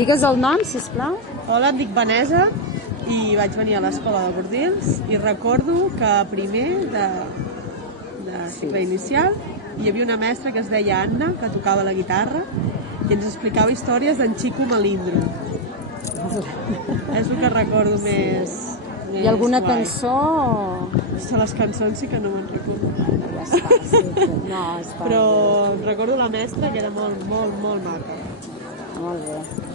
Digues el nom, sisplau. Hola, em dic Vanessa i vaig venir a l'escola de Bordils i recordo que primer de cicle inicial hi havia una mestra que es deia Anna, que tocava la guitarra i ens explicava històries d'en Chico Melindro. És el que recordo més I alguna guai. cançó? Les cançons sí que no me'n recordo. Ja és fàcil. No, és fàcil. Però recordo la mestra que era molt, molt, molt maca. Molt bé.